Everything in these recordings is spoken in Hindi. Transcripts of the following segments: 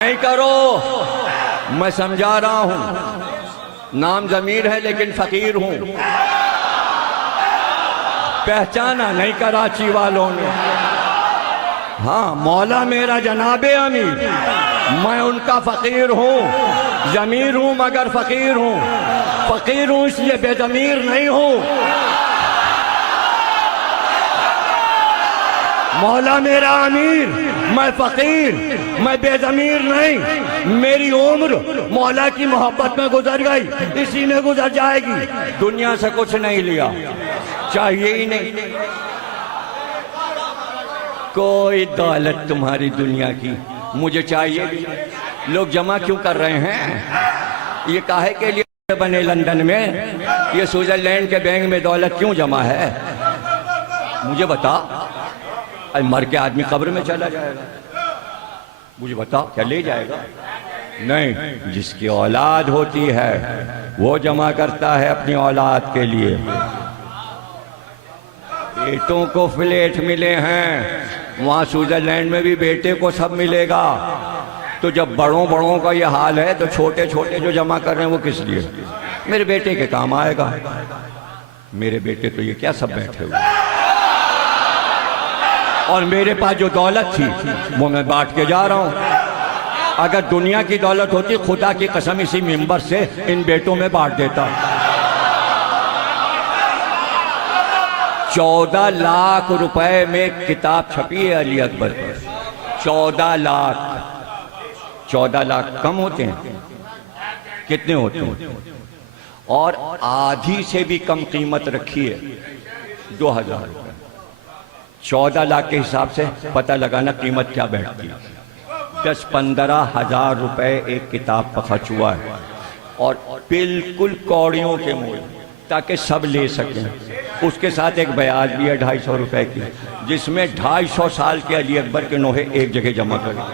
नहीं करो, मैं समझा रहा हूं। नाम जमीर है लेकिन फकीर हूं। पहचाना नहीं कराची वालों ने। हाँ, मौला मेरा जनाबे अमीर, मैं उनका फकीर हूं। जमीर हूं मगर फकीर हूं। फकीर हूं इसलिए बेजमीर नहीं हूं। मौला मेरा अमीर, मैं फकीर, मैं बेजमीर नहीं। मेरी उम्र मौला की मोहब्बत में गुजर गई, इसी में गुजर जाएगी। दुनिया से कुछ नहीं लिया, चाहिए ही नहीं। कोई दौलत तुम्हारी दुनिया की मुझे चाहिए भी। लोग जमा क्यों कर रहे हैं? ये काहे के लिए बने लंदन में? ये स्विट्जरलैंड के बैंक में दौलत क्यों जमा है? मुझे बता। मर के आदमी कब्र में चला जाएगा, मुझे बता क्या ले जाएगा? नहीं, जिसकी औलाद होती है वो जमा करता है अपनी औलाद के लिए। बेटों को फ्लैट मिले हैं, वहां स्विट्जरलैंड में भी बेटे को सब मिलेगा। तो जब बड़ों बड़ों का ये हाल है तो छोटे छोटे जो जमा कर रहे हैं वो किस लिए? मेरे बेटे के काम आएगा। मेरे बेटे तो ये क्या सब बैठे हुए, और मेरे पास जो दौलत थी वो मैं बांट के जा रहा हूं। अगर दुनिया की दौलत होती, खुदा की कसम इसी मिंबर से इन बेटों में बांट देता। 14 लाख रुपए में किताब छपी है अली अकबर पर। 14 लाख। 14 लाख कम होते हैं? कितने होते हैं? और आधी से भी कम कीमत रखी है 2000 रुपए। 14 लाख के हिसाब से पता लगाना कीमत क्या बैठती है। 10-15 हजार रुपए एक किताब का खर्च हुआ है, और बिल्कुल कौड़ियों के मूल्य, ताकि सब ले सकें। उसके साथ एक ब्याज भी है 250 रुपए की, जिसमें 250 साल के अली अकबर के नोहे एक जगह जमा करें।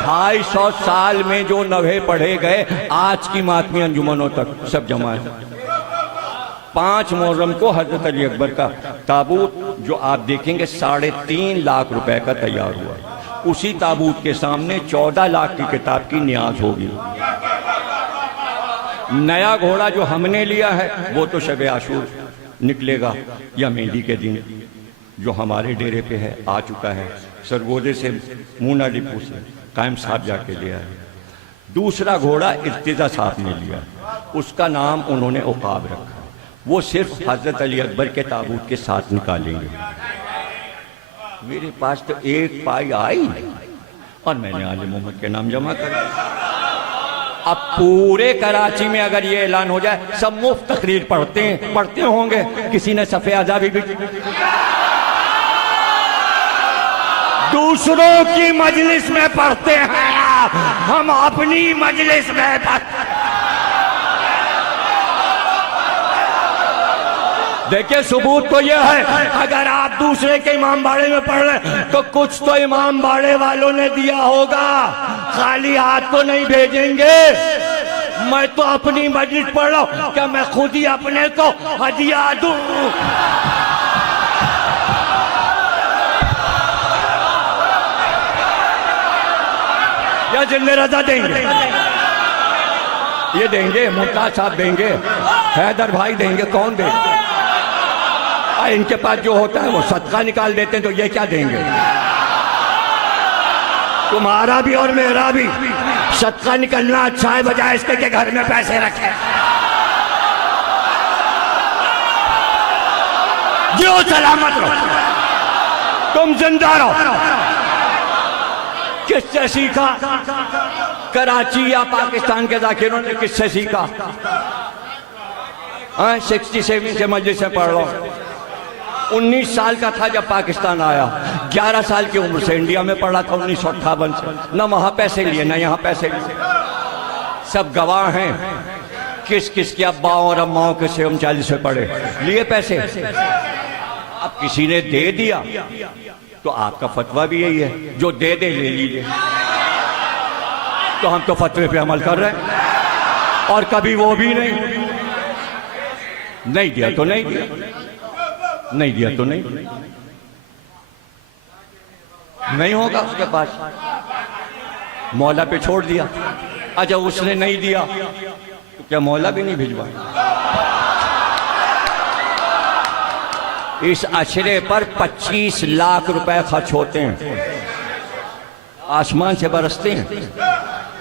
250 साल में जो नोहे पढ़े गए आज की मातमी अंजुमनों तक सब जमा है। 5 मुहर्रम को हजरत अली अकबर का ताबूत जो आप देखेंगे 3.5 लाख रुपए का तैयार हुआ। उसी ताबूत के सामने 14 लाख की किताब की न्याज होगी। नया घोड़ा जो हमने लिया है वो तो शब आशूर निकलेगा या मेहंदी के दिन, जो हमारे डेरे पे है, आ चुका है। सरगोदे से मूना डिपू से कायम साहब जाके लिया है। दूसरा घोड़ा इर्तिजा साहब ने लिया, उसका नाम उन्होंने उकाब रखा। वो सिर्फ हजरत अली अकबर के ताबूत के साथ निकालेंगे। मेरे पास तो एक पाई आई और मैंने आले मोहम्मद के नाम जमा कर दिया। अब पूरे कराची में अगर ये ऐलान हो जाए सब मुफ्त तकरीर पढ़ते होंगे। किसी ने सफ़े आज़ादी भी दूसरों की मजलिस में पढ़ते हैं, हम अपनी मजलिस में पढ़ते। देखिए, सबूत तो यह है, अगर आप दूसरे के इमाम बाड़े में पढ़ रहे तो कुछ तो इमाम बाड़े वालों ने दिया होगा, खाली हाथ तो नहीं भेजेंगे। मैं तो अपनी मस्जिद पढ़ रहा हूं, क्या मैं खुद ही अपने को हदिया दूं? या जिन्ने रजा देंगे? ये देंगे, मुमताज साहब देंगे, हैदर भाई देंगे, कौन देंगे? इनके पास जो होता है वो सदका निकाल देते हैं, तो ये क्या देंगे? तुम्हारा भी और मेरा भी सदका निकलना अच्छा है, बजाय इसके के घर में पैसे रखे। जो सलामत रहो, तुम जिंदा रहो। किससे सीखा? कराची या पाकिस्तान के जाकिरों ने किससे सीखा? 67 से मस्जिद से पढ़ लो। 19 साल का था जब पाकिस्तान आया, 11 साल की उम्र से इंडिया में पढ़ा था 1958 से। न वहाँ पैसे लिए न यहाँ पैसे लिए। सब गवाह हैं किस किस के अब्बाओं और अम्माओं के से 39 में पढ़े, लिए पैसे। अब किसी ने दे दिया तो आपका फतवा भी यही है, जो दे दे ले लीजिए। तो हम तो फतवे पे अमल कर रहे हैं, और कभी वो भी नहीं दिया तो नहीं दिया, नहीं दिया तो नहीं होगा उसके पास। मौला पे छोड़ दिया। अच्छा उसने नहीं दिया तो क्या मौला भी नहीं भिजवाएगा? इस अशरे पर 25 लाख रुपए खर्च होते हैं, आसमान से बरसते हैं,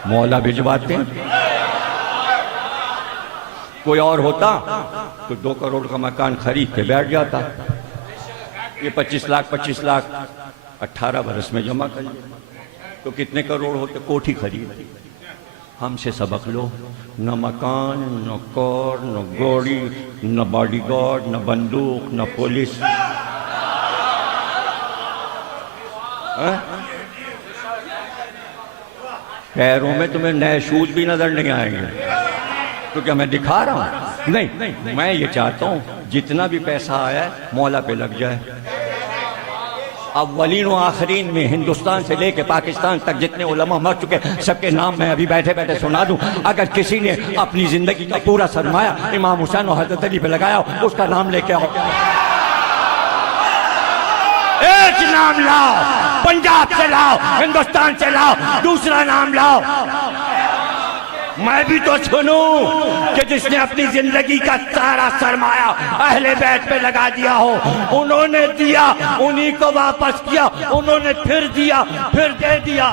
मौला भिजवाते हैं। कोई और होता तो 2 करोड़ का मकान खरीद के बैठ जाता। ये 25 लाख 18 बरस में जमा कर लिया तो कितने करोड़ होते? कोठी खरीद। हमसे सबक लो, न मकान, न कार, न गाड़ी, न बॉडीगार्ड, न बंदूक, न पुलिस। पैरों में तुम्हें नए शूज भी नजर नहीं आएंगे। तो क्या मैं दिखा रहा हूं? नहीं, मैं ये चाहता हूं जितना भी पैसा आया है मौला पे लग जाए। अव्वलीन व आखिरीन में हिंदुस्तान से लेके पाकिस्तान तक जितने उलमा मर चुके सबके नाम मैं अभी बैठे बैठे सुना दूं। अगर किसी ने अपनी जिंदगी का पूरा सरमाया इमाम हुसैन और हजरत अली पे लगाया उसका नाम लेके आओ। एक नाम लाओ, पंजाब से लाओ, हिंदुस्तान से लाओ, दूसरा नाम लाओ। मैं भी तो सुनूं कि जिसने अपनी जिंदगी का सारा सरमाया अहले बैत पे लगा दिया हो, उन्होंने दिया, उन्हीं को वापस किया, उन्होंने फिर दिया, फिर दे दिया।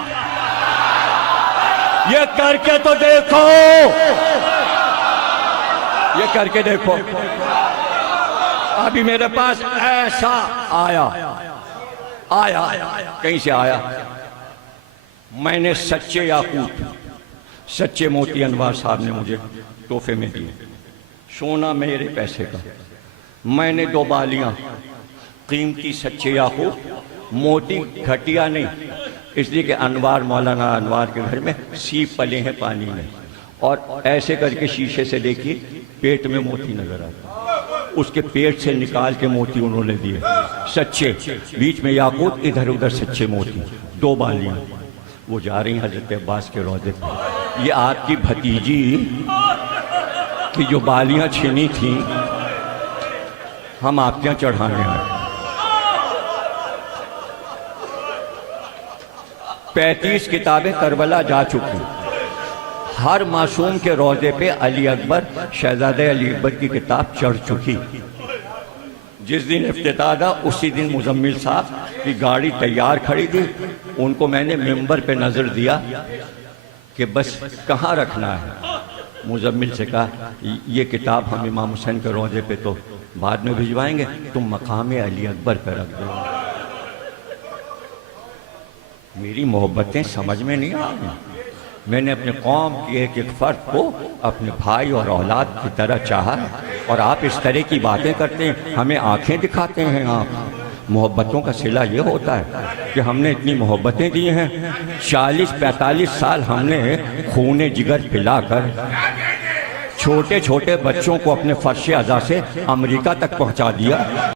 ये करके तो देखो, ये करके देखो। अभी मेरे पास ऐसा आया कहीं से आया, मैंने सच्चे याकूत, सच्चे मोती अनवार साहब ने मुझे तोहफे में दिए। सोना मेरे पैसे का। मैंने 2 बालियां कीमती सच्चे याकूत, मोती घटिया नहीं, इसलिए कि अनवार, मौलाना अनवार के घर में सीप पले हैं पानी में, और ऐसे करके शीशे से देखिए पेट में मोती नजर आता, उसके पेट से निकाल के मोती उन्होंने दिए सच्चे, बीच में याकूत, इधर उधर सच्चे मोती। 2 बालियां वो जा रही हैं हजरत अब्बास के रौज़े पे। ये आपकी भतीजी की जो बालियां छीनी थी हम आपके यहाँ चढ़ाने आए। 35 किताबें करबला जा चुकी। हर मासूम के रोजे पे अली अकबर, शहजादे अली अकबर की किताब चढ़ चुकी। जिस दिन इफ्तिताह था उसी दिन मुजम्मिल साहब की गाड़ी तैयार खड़ी थी, उनको मैंने मिंबर पे नजर दिया कि बस कहाँ रखना है। मुजम्मिल से कहा ये किताब हम इमाम हुसैन के रोजे पे तो बाद में भिजवाएंगे, तुम मकाम अली अकबर पर रख दो। मेरी मोहब्बतें समझ में नहीं आ रही। मैंने अपने कौम के एक फर्द को अपने भाई और औलाद की तरह चाहा, और आप इस तरह की बातें करते हैं, हमें आंखें दिखाते हैं। आप मोहब्बतों का सिला ये होता है कि हमने इतनी मोहब्बतें दी हैं, 40-45 साल हमने खूने जिगर पिलाकर छोटे छोटे बच्चों को अपने फर्श अज़ा से अमेरिका तक पहुंचा दिया।